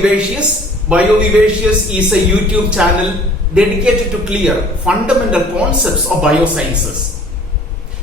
Biovivacious. Biovivacious is a YouTube channel dedicated to clear fundamental concepts of biosciences.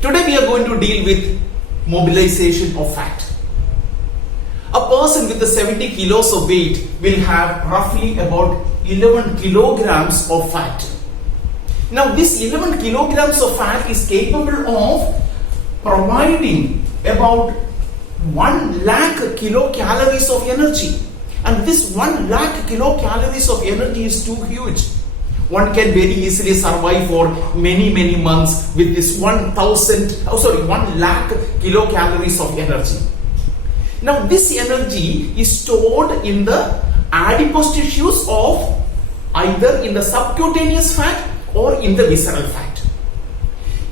Today we are going to deal with mobilization of fat. A person with 70 kilos of weight will have roughly about 11 kilograms of fat. Now this 11 kilograms of fat is capable of providing about 1 lakh kilocalories of energy, and this 1 lakh kilocalories of energy is too huge. One can very easily survive for many months with this 1 lakh kilocalories of energy. Now this energy is stored in the adipose tissues of either in the subcutaneous fat or in the visceral fat.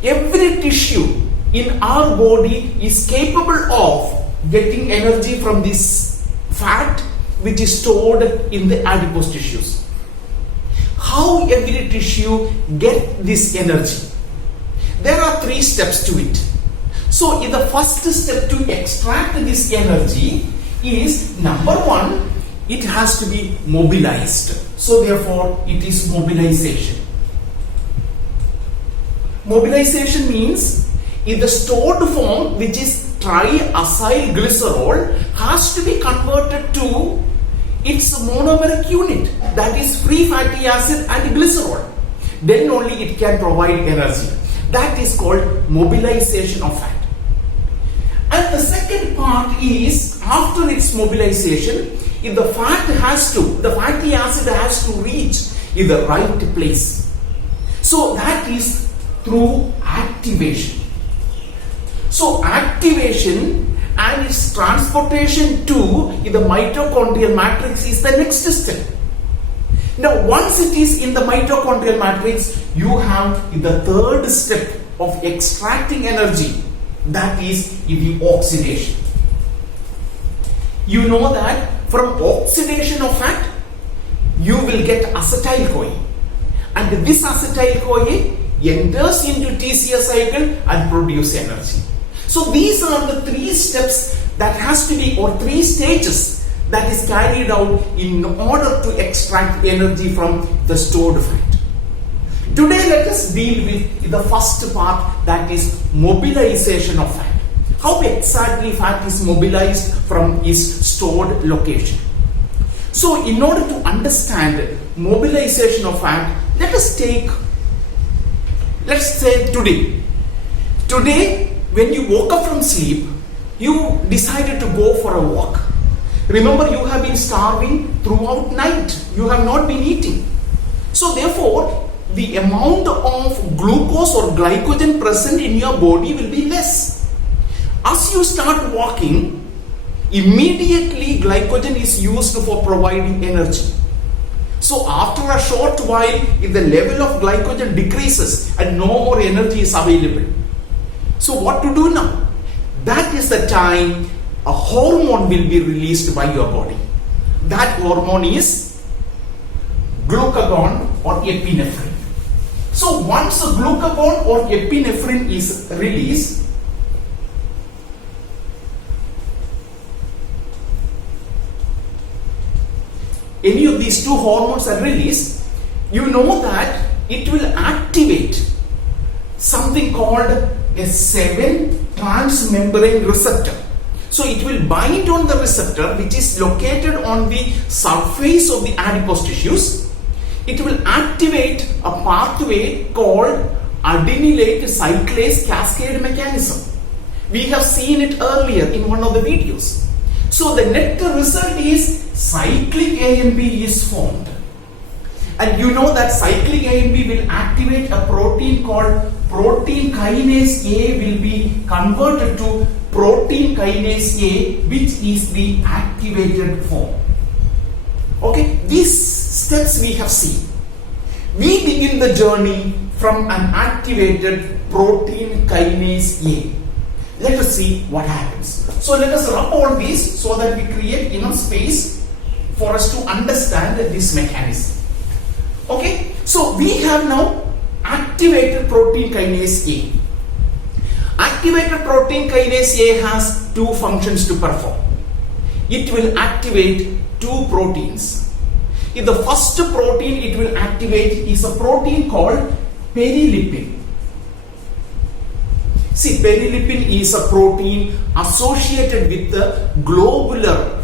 Every tissue in our body is capable of getting energy from this fat which is stored in the adipose tissues. How every tissue get this energy? There are 3 steps to it. So in the first step to extract this energy is, number 1, it has to be mobilized. So therefore it is mobilization. Mobilization means in the stored form, which is triacyl glycerol, has to be converted to its monomeric unit, that is free fatty acid and glycerol. Then only it can provide energy. That is called mobilization of fat. And the second part is, after its mobilization, if the fatty acid has to reach in the right place. So that is through activation. So activation and its transportation to the mitochondrial matrix is the next step. Now once it is in the mitochondrial matrix, you have the third step of extracting energy, that is in the oxidation. You know that from oxidation of fat, you will get acetyl-CoA, and this acetyl-CoA enters into TCA cycle and produce energy. So these are the 3 steps that has to be, or 3 stages that is carried out in order to extract energy from the stored fat. Today let us deal with the first part, that is mobilization of fat. How exactly fat is mobilized from its stored location. So in order to understand mobilization of fat, let's say today. Today, when you woke up from sleep, you decided to go for a walk. Remember, you have been starving throughout night. You have not been eating. So therefore, the amount of glucose or glycogen present in your body will be less. As you start walking, immediately glycogen is used for providing energy. So after a short while, if the level of glycogen decreases and no more energy is available, so what to do now? That is the time a hormone will be released by your body. That hormone is glucagon or epinephrine. So once a glucagon or epinephrine is released, any of these 2 hormones are released, you know that it will activate something called a 7-transmembrane receptor. So it will bind on the receptor which is located on the surface of the adipose tissues. It will activate a pathway called adenylate cyclase cascade mechanism. We have seen it earlier in one of the videos. So the net result is cyclic AMP is formed. And you know that cyclic AMP will activate a protein called protein kinase A, will be converted to protein kinase A, which is the activated form. Okay, these steps we have seen. We begin the journey from an activated protein kinase A. Let us see what happens. So let us rub all these so that we create enough space for us to understand this mechanism. Okay, so we have now activated protein kinase A. Activated protein kinase A has 2 functions to perform. It will activate two proteins. If the first protein it will activate is a protein called perilipin. See, perilipin is a protein associated with the globular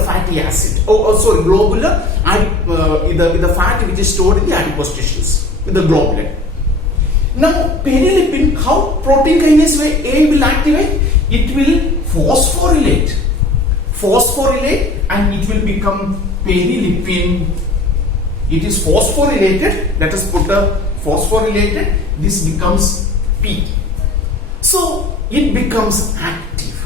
fatty acid. Globular the fat which is stored in the adipose tissues with the globulin. Now, perilipin, how protein kinase A will activate? It will phosphorylate, and it will become perilipin. It is phosphorylated. Let us put a phosphorylated. This becomes P. So it becomes active.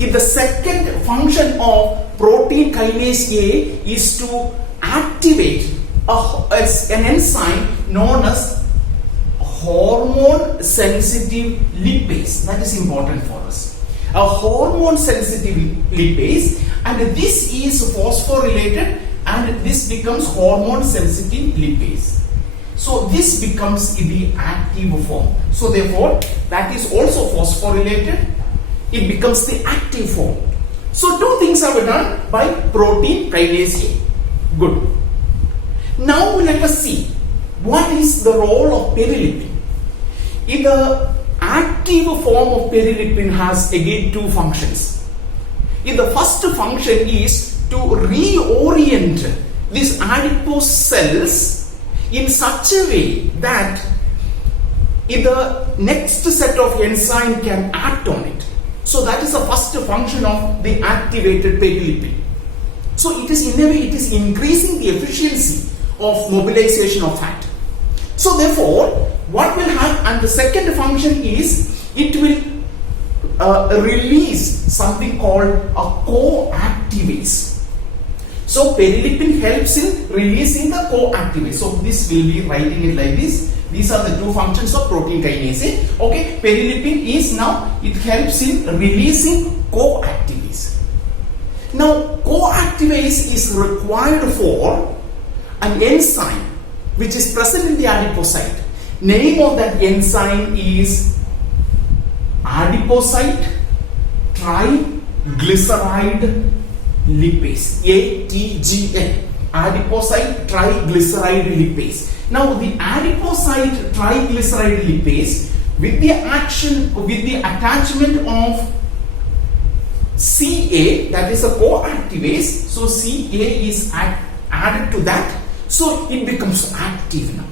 If the second function of protein kinase A is to activate an enzyme known as hormone sensitive lipase. That is important for us. A hormone sensitive lipase, and this is phosphorylated and this becomes hormone sensitive lipase. So this becomes the active form. So therefore that is also phosphorylated. It becomes the active form. So two things are done by protein kinase A. Good. Now let us see what is the role of perilipin. In the active form of perilipin has again two functions. In the first function is to reorient these adipose cells in such a way that if the next set of enzyme can act on it. So that is the first function of the activated perilipin. So it is in a way it is increasing the efficiency of mobilization of fat. So therefore what will happen, and the second function is it will release something called a coactivase. So perilipin helps in releasing the coactivase. So this will be writing it like this. These are the two functions of protein kinase A. Okay, perilipin is now, it helps in releasing coactivase. Now coactivase is required for an enzyme which is present in the adipocyte. Name of that enzyme is adipocyte triglyceride lipase, ATGL, adipocyte triglyceride lipase. Now the adipocyte triglyceride lipase, with the attachment of CA, that is a coactivase, so CA is added to that, so it becomes active now.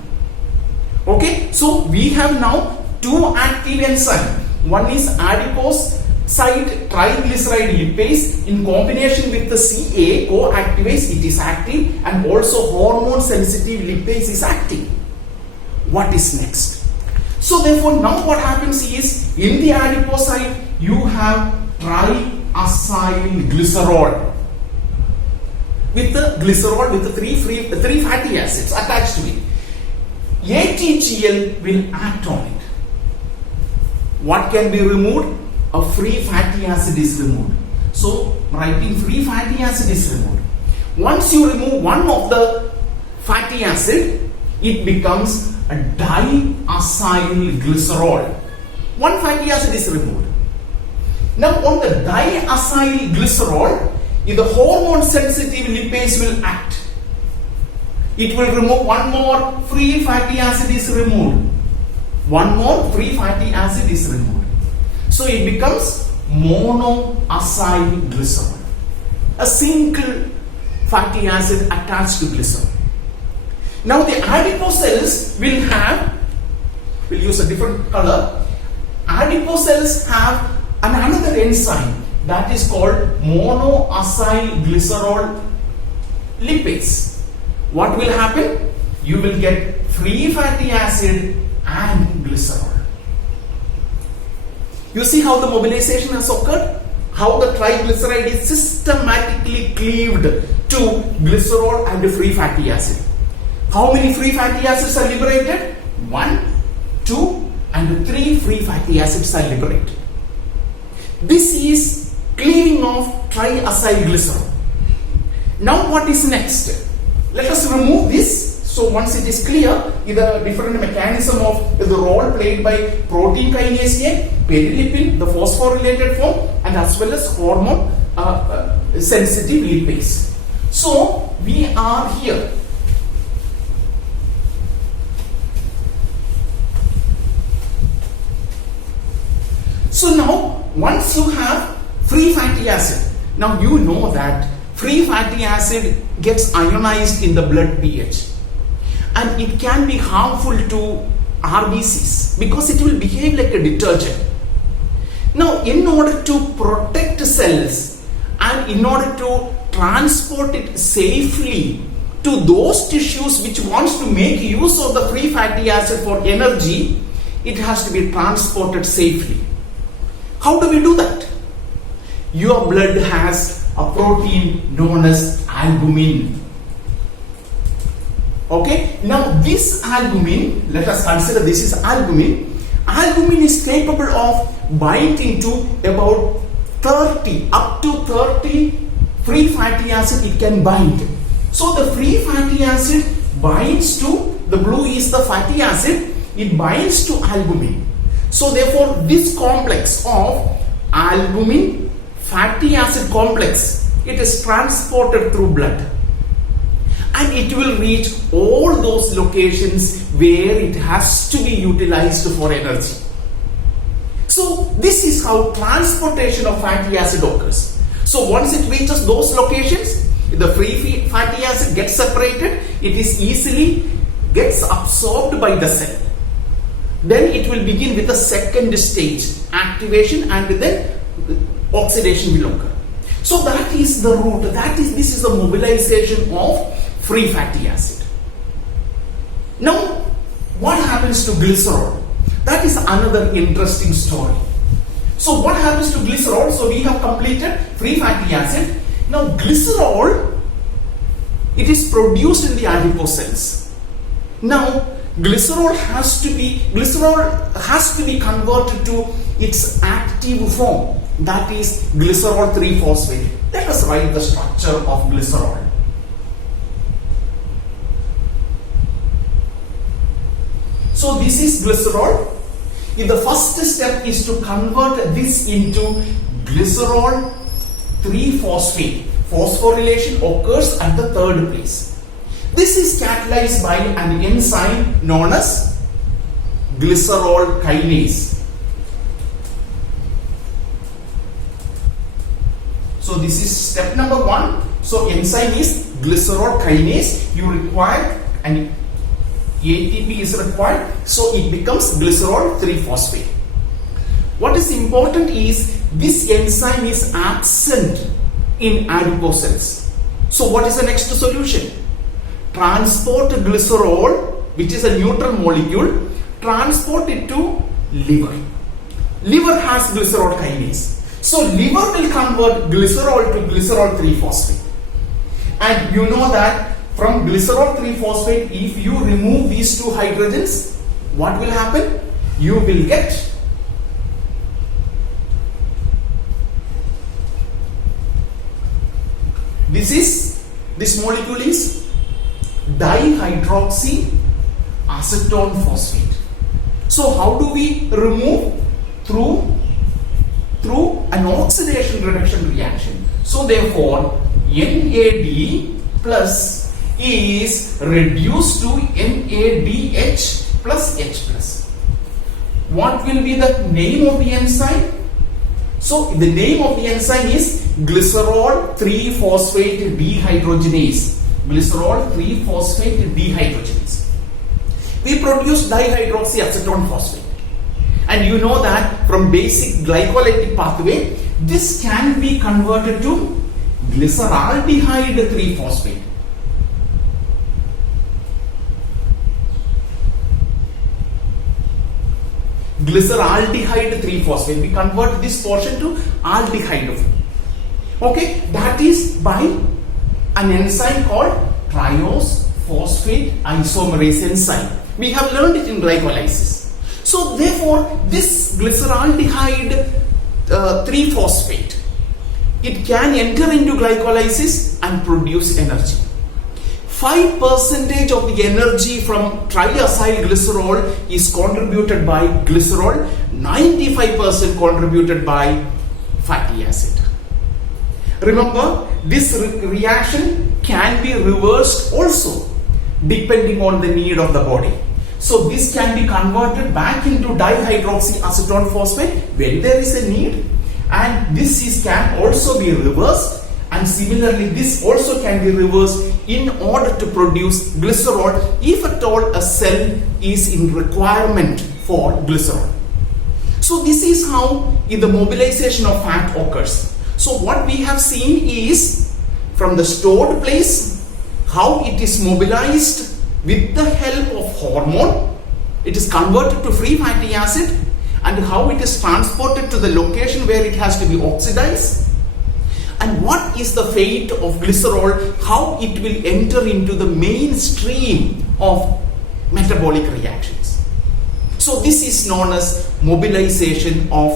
Okay, so we have now two active enzymes. One is adipocyte triglyceride lipase in combination with the CA coactivase, it is active, and also hormone sensitive lipase is active. What is next? So therefore now what happens is in the adipocyte you have triacyl glycerol with the three fatty acids attached to it. ATGL will act on it. What can be removed? A free fatty acid is removed. So writing free fatty acid is removed. Once you remove one of the fatty acid, it becomes a diacyl glycerol. One fatty acid is removed. Now on the diacyl glycerol, if the hormone sensitive lipase will act, it will remove one more free fatty acid is removed. One more free fatty acid is removed. So it becomes monoacyl glycerol. A single fatty acid attached to glycerol. Now the adipose cells will have, we'll use a different color. Adipose cells have another enzyme that is called monoacyl glycerol lipase. What will happen? You will get free fatty acid and glycerol. You see how the mobilization has occurred? How the triglyceride is systematically cleaved to glycerol and free fatty acid. How many free fatty acids are liberated? 1, 2 and 3 free fatty acids are liberated. This is cleaving of triacyl glycerol. Now what is next? Let us remove this. So once it is clear, the different mechanism of the role played by protein kinase A, perilipin, the phosphorylated form, and as well as hormone sensitive lipase. So we are here. So now once you have free fatty acid, now you know that free fatty acid gets ionized in the blood pH, and it can be harmful to RBCs because it will behave like a detergent. Now in order to protect cells and in order to transport it safely to those tissues which wants to make use of the free fatty acid for energy, it has to be transported safely. How do we do that? Your blood has a protein known as albumin. Okay, now this albumin, let us consider this is albumin. Albumin is capable of binding to about 30, up to 30 free fatty acid it can bind. So the free fatty acid binds to, the blue is the fatty acid, it binds to albumin. So therefore this complex of albumin fatty acid complex, it is transported through blood and it will reach all those locations where it has to be utilized for energy. So this is how transportation of fatty acid occurs. So once it reaches those locations, the free fatty acid gets separated, it is easily gets absorbed by the cell. Then it will begin with the second stage, activation, and then oxidation will occur. So that is the route, this is the mobilization of free fatty acid. Now what happens to glycerol? That is another interesting story. So what happens to glycerol? So we have completed free fatty acid. Now glycerol, it is produced in the adipose cells. Now glycerol has to be converted to its active form, that is glycerol 3-phosphate. Let us write the structure of glycerol. So this is glycerol. If the first step is to convert this into glycerol 3-phosphate, phosphorylation occurs at the third place. This is catalyzed by an enzyme known as glycerol kinase. So this is step number 1. So enzyme is glycerol kinase. You require an ATP is required, so it becomes glycerol 3-phosphate. What is important is this enzyme is absent in adipose cells. So what is the next solution? Transport glycerol, which is a neutral molecule, transport it to liver. Liver has glycerol kinase. So liver will convert glycerol to glycerol 3-phosphate. And you know that from glycerol 3-phosphate, if you remove these two hydrogens, what will happen? You will get this molecule is dihydroxy acetone phosphate. So how do we remove? Through an oxidation reduction reaction. So therefore NAD plus is reduced to NADH plus H plus. What will be the name of the enzyme? So the name of the enzyme is glycerol 3-phosphate dehydrogenase. Glycerol 3-phosphate dehydrogenase. We produce dihydroxyacetone phosphate. And you know that from basic glycolytic pathway, this can be converted to glyceraldehyde 3-phosphate. Glyceraldehyde 3-phosphate. We convert this portion to aldehyde. Okay, that is by an enzyme called triose phosphate isomerase enzyme. We have learned it in glycolysis. So therefore, this glyceraldehyde 3-phosphate, it can enter into glycolysis and produce energy. 5% of the energy from triacyl glycerol is contributed by glycerol, 95% contributed by fatty acid. Remember, this reaction can be reversed also depending on the need of the body. So this can be converted back into dihydroxyacetone phosphate when there is a need, and this can also be reversed, and similarly this also can be reversed in order to produce glycerol if at all a cell is in requirement for glycerol. So this is how the mobilization of fat occurs. So what we have seen is from the stored place, how it is mobilized with the help of hormone. It is converted to free fatty acid, and how it is transported to the location where it has to be oxidized. And what is the fate of glycerol, how it will enter into the mainstream of metabolic reactions. So this is known as mobilization of